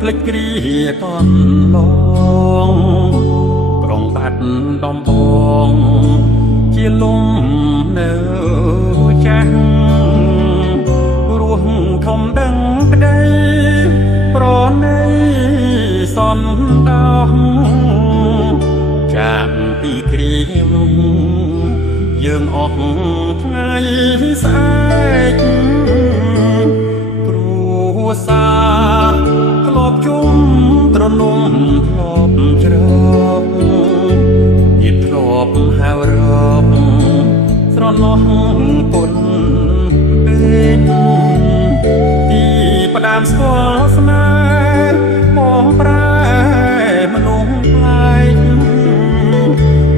ភ្លេចគ្រាកនឡងប្រងបាត់ដំបងជាលំនៅចាស់រស់ខំដឹងក្តីប្រណីសន្ដោះចាំពីគ្រានោះយើងអស់ថ្ងៃស្អែកព្រោះសាធ្លាប់ជុំត្រនំធ្លាប់ច្រកញាតធ្លាប់ហៅរកស្រណោះពុនពេកទីផ្ដាំស្គាល់ស្នេហ៍មកប្រែមនុស្សផ្លែក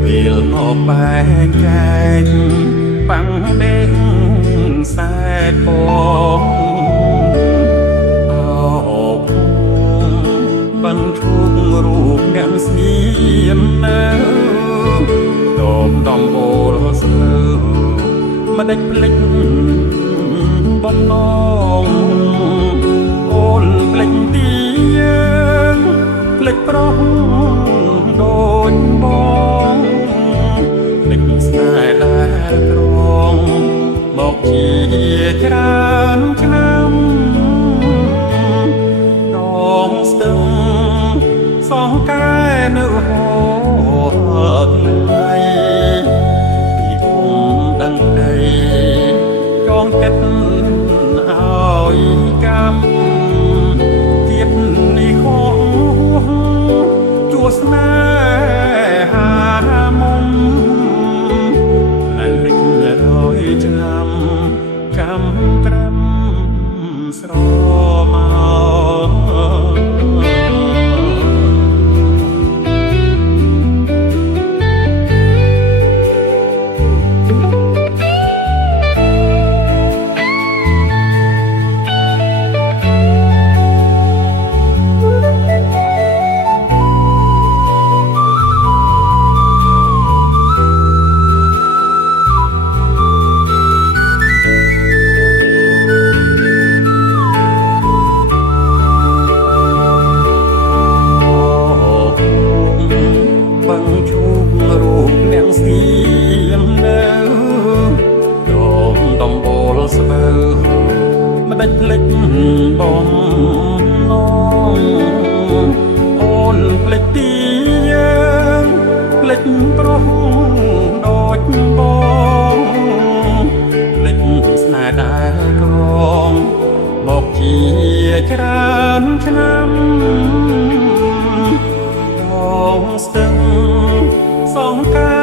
ពេលមកបែកចែកបាំងដេកសែតបងអោភូមិបានឈូករូបអ្នកស្ងៀមនៅដុំដំបូលស្លើមិនដេចភ្លេចបំណងអូនភ្លេចទីយើងភ្លេចប្រុសដូចបងភ្លេចស្នេហ៍ដែលក្រងមកជាច្រើនឆ្នាំដងស្ទឹងសងកែនៅហោថ្លៃពីគុំដឹងដីចងចិត្តឲ្យកម្មទៀតនេះខុសជួស្នេហាមុំលេចរយឆ្នាំកម្មត្រឹមស្រមក មិនដាច់ភ្លេចបំណងអូនភ្លេចទីយើងភ្លេចប្រុសដូចបងភ្លេចស្នេហ៍ដែលក្រងមកជាច្រើនឆ្នាំដងស្ទឹងសងកា